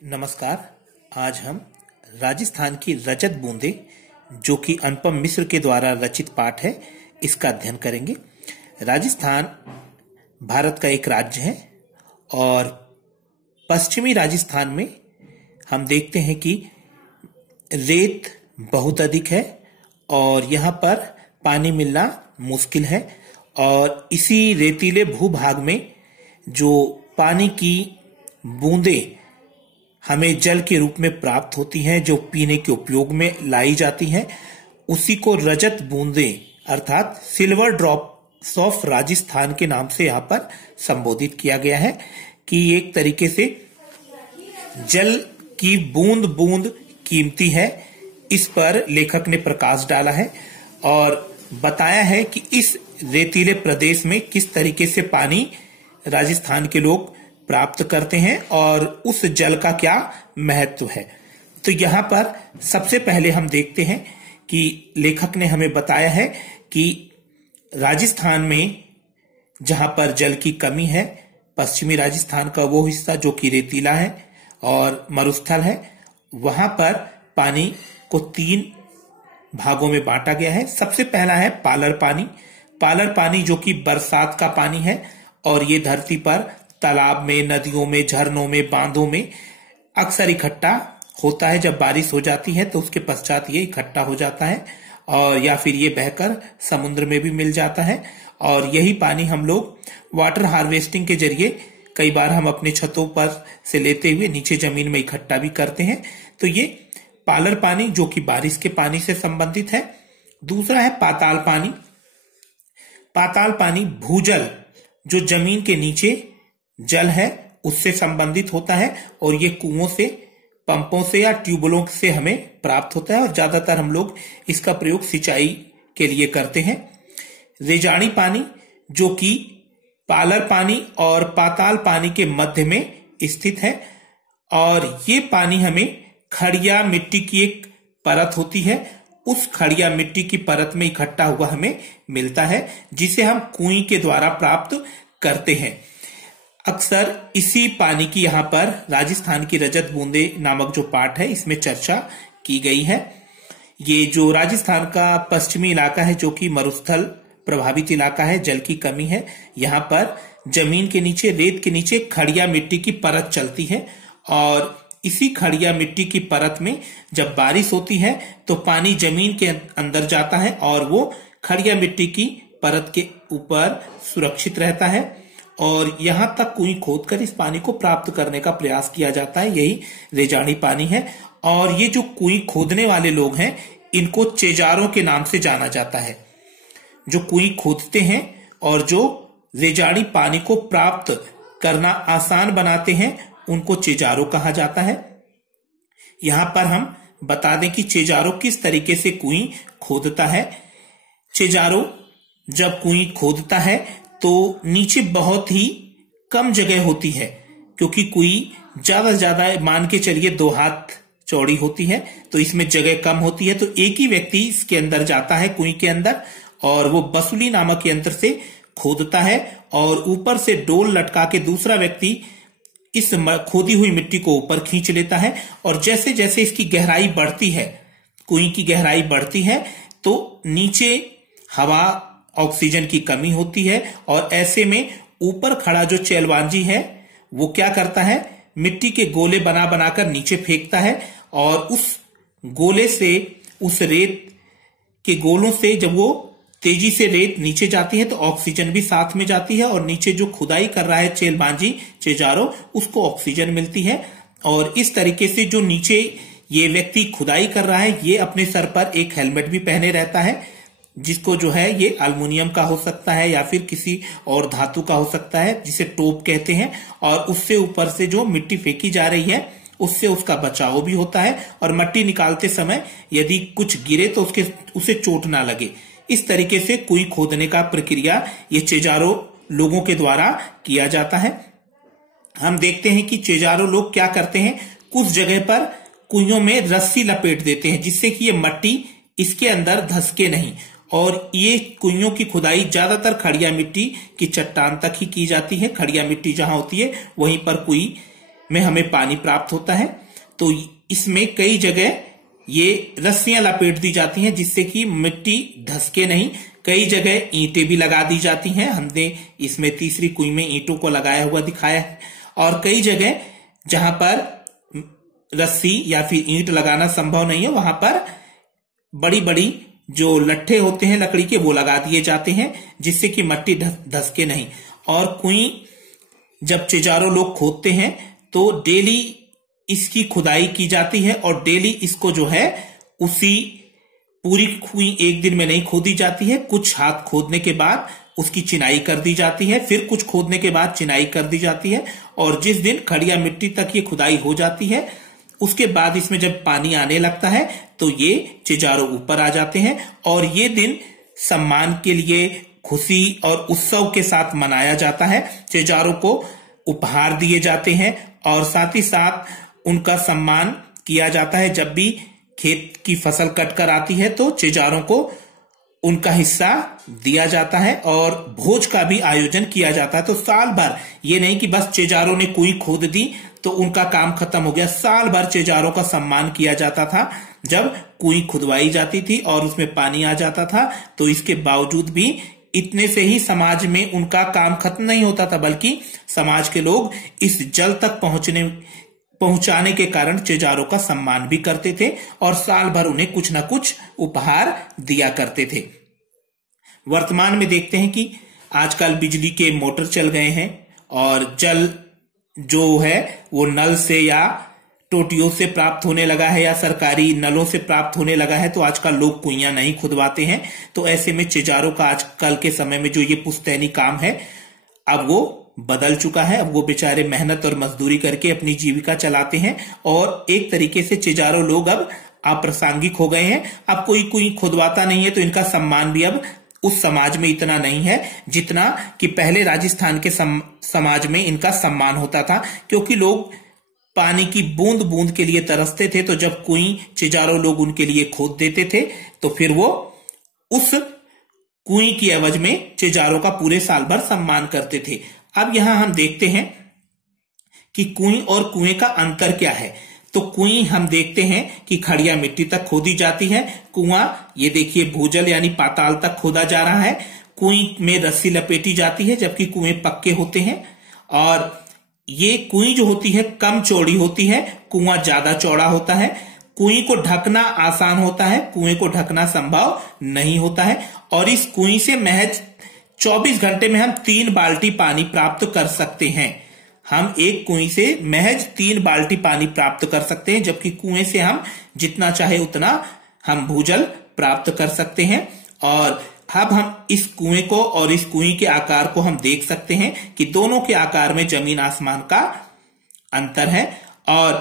नमस्कार। आज हम राजस्थान की रजत बूंदे जो कि अनुपम मिश्र के द्वारा रचित पाठ है, इसका अध्ययन करेंगे। राजस्थान भारत का एक राज्य है और पश्चिमी राजस्थान में हम देखते हैं कि रेत बहुत अधिक है और यहाँ पर पानी मिलना मुश्किल है। और इसी रेतीले भूभाग में जो पानी की बूंदें हमें जल के रूप में प्राप्त होती हैं, जो पीने के उपयोग में लाई जाती हैं, उसी को रजत बूंदें अर्थात सिल्वर ड्रॉप्स ऑफ राजस्थान के नाम से यहाँ पर संबोधित किया गया है कि एक तरीके से जल की बूंद बूंद कीमती है। इस पर लेखक ने प्रकाश डाला है और बताया है कि इस रेतीले प्रदेश में किस तरीके से पानी राजस्थान के लोग प्राप्त करते हैं और उस जल का क्या महत्व है। तो यहाँ पर सबसे पहले हम देखते हैं कि लेखक ने हमें बताया है कि राजस्थान में जहां पर जल की कमी है, पश्चिमी राजस्थान का वो हिस्सा जो कि रेतीला है और मरुस्थल है, वहां पर पानी को 3 भागों में बांटा गया है। सबसे पहला है पालर पानी। पालर पानी जो कि बरसात का पानी है और ये धरती पर तालाब में, नदियों में, झरनों में, बांधों में अक्सर इकट्ठा होता है। जब बारिश हो जाती है तो उसके पश्चात ये इकट्ठा हो जाता है और या फिर ये बहकर समुद्र में भी मिल जाता है। और यही पानी हम लोग वाटर हार्वेस्टिंग के जरिए कई बार हम अपने छतों पर से लेते हुए नीचे जमीन में इकट्ठा भी करते हैं। तो ये पालर पानी जो कि बारिश के पानी से संबंधित है। दूसरा है पाताल पानी। पाताल पानी भूजल जो जमीन के नीचे जल है उससे संबंधित होता है और ये कुओं से, पंपों से या ट्यूबवेलों से हमें प्राप्त होता है और ज्यादातर हम लोग इसका प्रयोग सिंचाई के लिए करते हैं। रेजाड़ी पानी जो कि पालर पानी और पाताल पानी के मध्य में स्थित है और ये पानी हमें खड़िया मिट्टी की एक परत होती है, उस खड़िया मिट्टी की परत में इकट्ठा हुआ हमें मिलता है, जिसे हम कुएं के द्वारा प्राप्त करते हैं। अक्सर इसी पानी की यहाँ पर राजस्थान की रजत बूंदे नामक जो पाठ है इसमें चर्चा की गई है। ये जो राजस्थान का पश्चिमी इलाका है जो कि मरुस्थल प्रभावित इलाका है, जल की कमी है, यहाँ पर जमीन के नीचे, रेत के नीचे खड़िया मिट्टी की परत चलती है और इसी खड़िया मिट्टी की परत में जब बारिश होती है तो पानी जमीन के अंदर जाता है और वो खड़िया मिट्टी की परत के ऊपर सुरक्षित रहता है और यहां तक कुएं खोदकर इस पानी को प्राप्त करने का प्रयास किया जाता है। यही रेजाड़ी पानी है और ये जो कुएं खोदने वाले लोग हैं इनको चेजारों के नाम से जाना जाता है। जो कुएं खोदते हैं और जो रेजाड़ी पानी को प्राप्त करना आसान बनाते हैं उनको चेजारो कहा जाता है। यहां पर हम बता दें कि चेजारो किस तरीके से कुएं खोदता है। चेजारो जब कुएं खोदता है तो नीचे बहुत ही कम जगह होती है, क्योंकि कुएं ज्यादा से ज्यादा मान के चलिए 2 हाथ चौड़ी होती है, तो इसमें जगह कम होती है। तो एक ही व्यक्ति इसके अंदर जाता है कुएं के अंदर और वो बसुली नामक यंत्र से खोदता है और ऊपर से डोल लटका के दूसरा व्यक्ति इस खोदी हुई मिट्टी को ऊपर खींच लेता है और जैसे जैसे इसकी गहराई बढ़ती है, कुएं की गहराई बढ़ती है, तो नीचे हवा, ऑक्सीजन की कमी होती है और ऐसे में ऊपर खड़ा जो चैलवांजी है वो क्या करता है, मिट्टी के गोले बना बनाकर नीचे फेंकता है और उस गोले से, उस रेत के गोलों से जब वो तेजी से रेत नीचे जाती है तो ऑक्सीजन भी साथ में जाती है और नीचे जो खुदाई कर रहा है चैलवांजी, चेजारो, उसको ऑक्सीजन मिलती है। और इस तरीके से जो नीचे ये व्यक्ति खुदाई कर रहा है ये अपने सर पर एक हेलमेट भी पहने रहता है, जिसको जो है ये एल्युमिनियम का हो सकता है या फिर किसी और धातु का हो सकता है, जिसे टोप कहते हैं। और उससे ऊपर से जो मिट्टी फेंकी जा रही है उससे उसका बचाव भी होता है और मिट्टी निकालते समय यदि कुछ गिरे तो उसे चोट ना लगे। इस तरीके से कुएं खोदने का प्रक्रिया ये चेजारो लोगों के द्वारा किया जाता है। हम देखते हैं कि चेजारो लोग क्या करते हैं, कुछ जगह पर कुइयों में रस्सी लपेट देते हैं जिससे कि ये मिट्टी इसके अंदर धसके नहीं। और ये कुइयों की खुदाई ज्यादातर खड़िया मिट्टी की चट्टान तक ही की जाती है। खड़िया मिट्टी जहां होती है वहीं पर कुई में हमें पानी प्राप्त होता है। तो इसमें कई जगह ये रस्सियां लपेट दी जाती हैं जिससे कि मिट्टी धसके नहीं। कई जगह ईंटें भी लगा दी जाती हैं, हमने इसमें तीसरी कुई में ईंटों को लगाया हुआ दिखाया है। और कई जगह जहां पर रस्सी या फिर ईंट लगाना संभव नहीं है वहां पर बड़ी बड़ी जो लट्ठे होते हैं लकड़ी के वो लगा दिए जाते हैं जिससे कि मिट्टी धसके नहीं। और कुई जब चिजारो लोग खोदते हैं तो डेली इसकी खुदाई की जाती है और डेली इसको जो है उसी पूरी कुई एक दिन में नहीं खोदी जाती है। कुछ हाथ खोदने के बाद उसकी चिनाई कर दी जाती है, फिर कुछ खोदने के बाद चिनाई कर दी जाती है। और जिस दिन खड़िया मिट्टी तक ये खुदाई हो जाती है उसके बाद इसमें जब पानी आने लगता है तो ये चिजारो ऊपर आ जाते हैं। और ये दिन सम्मान के लिए खुशी और उत्सव के साथ मनाया जाता है। चिजारो को उपहार दिए जाते हैं और साथ ही साथ उनका सम्मान किया जाता है। जब भी खेत की फसल कटकर आती है तो चिजारों को उनका हिस्सा दिया जाता है और भोज का भी आयोजन किया जाता है। तो साल भर ये नहीं कि बस चिजारों ने कुई खोद दी तो उनका काम खत्म हो गया। साल भर चिजारों का सम्मान किया जाता था। जब कुई खुदवाई जाती थी और उसमें पानी आ जाता था तो इसके बावजूद भी इतने से ही समाज में उनका काम खत्म नहीं होता था, बल्कि समाज के लोग इस जल तक पहुंचाने के कारण चिजारों का सम्मान भी करते थे और साल भर उन्हें कुछ न कुछ उपहार दिया करते थे। वर्तमान में देखते हैं कि आजकल बिजली के मोटर चल गए हैं और जल जो है वो नल से या टोटियों से प्राप्त होने लगा है या सरकारी नलों से प्राप्त होने लगा है। तो आजकल लोग कुइयां नहीं खुदवाते हैं। तो ऐसे में चिजारों का आजकल के समय में जो ये पुश्तैनी काम है अब वो बदल चुका है। अब वो बेचारे मेहनत और मजदूरी करके अपनी जीविका चलाते हैं और एक तरीके से चिजारो लोग अब अप्रासंगिक हो गए हैं। अब कोई खुदवाता नहीं है तो इनका सम्मान भी अब उस समाज में इतना नहीं है जितना कि पहले राजस्थान के समाज में इनका सम्मान होता था, क्योंकि लोग पानी की बूंद बूंद के लिए तरसते थे। तो जब कुई चिजारो लोग उनके लिए खोद देते थे तो फिर वो उस कुई की एवज में चिजारों का पूरे साल भर सम्मान करते थे। अब यहां हम देखते हैं कि कुई और कुएं का अंतर क्या है। तो कुई हम देखते हैं कि खड़िया मिट्टी तक खोदी जाती है। कुआं ये देखिए भूजल यानी पाताल तक खोदा जा रहा है। कुई में रस्सी लपेटी जाती है जबकि कुएं पक्के होते हैं। और ये कुई जो होती है कम चौड़ी होती है, कुआं ज्यादा चौड़ा होता है। कुएं को ढकना आसान होता है, कुएं को ढकना संभव नहीं होता है। और इस कुएं से महज 24 घंटे में हम 3 बाल्टी पानी प्राप्त कर सकते हैं। हम एक कुएं से महज 3 बाल्टी पानी प्राप्त कर सकते हैं, जबकि कुएं से हम जितना चाहे उतना हम भूजल प्राप्त कर सकते हैं। और अब हम इस कुएं को और इस कुएं के आकार को हम देख सकते हैं कि दोनों के आकार में जमीन आसमान का अंतर है। और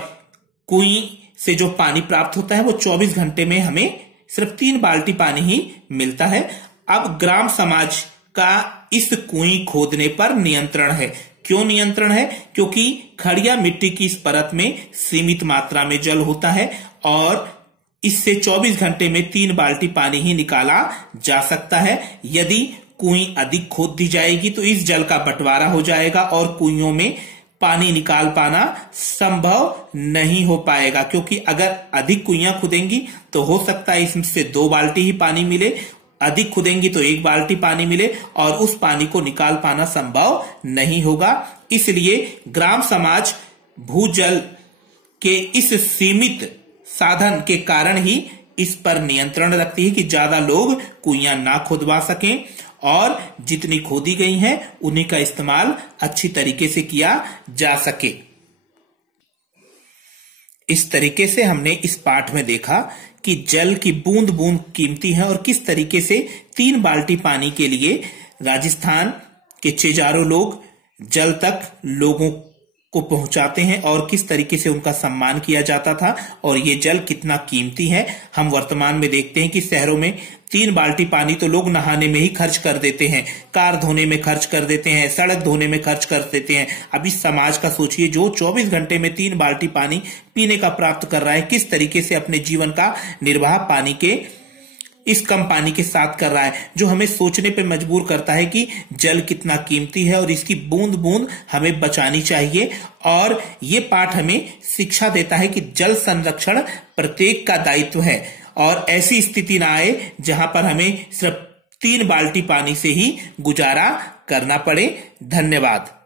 कुएं से जो पानी प्राप्त होता है वो 24 घंटे में हमें सिर्फ 3 बाल्टी पानी ही मिलता है। अब ग्राम समाज का इस कुएं खोदने पर नियंत्रण है। क्यों नियंत्रण है? क्योंकि खड़िया मिट्टी की इस परत में सीमित मात्रा में जल होता है और इससे 24 घंटे में 3 बाल्टी पानी ही निकाला जा सकता है। यदि कुएं अधिक खोद दी जाएगी तो इस जल का बंटवारा हो जाएगा और कुइयों में पानी निकाल पाना संभव नहीं हो पाएगा, क्योंकि अगर अधिक कुइयां खुदेंगी तो हो सकता है इससे 2 बाल्टी ही पानी मिले, अधिक खुदेंगी तो 1 बाल्टी पानी मिले और उस पानी को निकाल पाना संभव नहीं होगा। इसलिए ग्राम समाज भूजल के इस सीमित साधन के कारण ही इस पर नियंत्रण रखती है कि ज्यादा लोग कुइयां ना खुदवा सकें और जितनी खोदी गई हैं उन्हीं का इस्तेमाल अच्छी तरीके से किया जा सके। इस तरीके से हमने इस पाठ में देखा कि जल की बूंद बूंद कीमती है और किस तरीके से 3 बाल्टी पानी के लिए राजस्थान के चिजारो लोग जल तक लोगों को पहुंचाते हैं और किस तरीके से उनका सम्मान किया जाता था और ये जल कितना कीमती है। हम वर्तमान में देखते हैं कि शहरों में 3 बाल्टी पानी तो लोग नहाने में ही खर्च कर देते हैं, कार धोने में खर्च कर देते हैं, सड़क धोने में खर्च कर देते हैं। अब इस समाज का सोचिए जो 24 घंटे में 3 बाल्टी पानी पीने का प्राप्त कर रहा है, किस तरीके से अपने जीवन का निर्वाह पानी के इस कम पानी के साथ कर रहा है, जो हमें सोचने पे मजबूर करता है कि जल कितना कीमती है और इसकी बूंद बूंद हमें बचानी चाहिए। और ये पाठ हमें शिक्षा देता है कि जल संरक्षण प्रत्येक का दायित्व है और ऐसी स्थिति ना आए जहां पर हमें सिर्फ 3 बाल्टी पानी से ही गुजारा करना पड़े। धन्यवाद।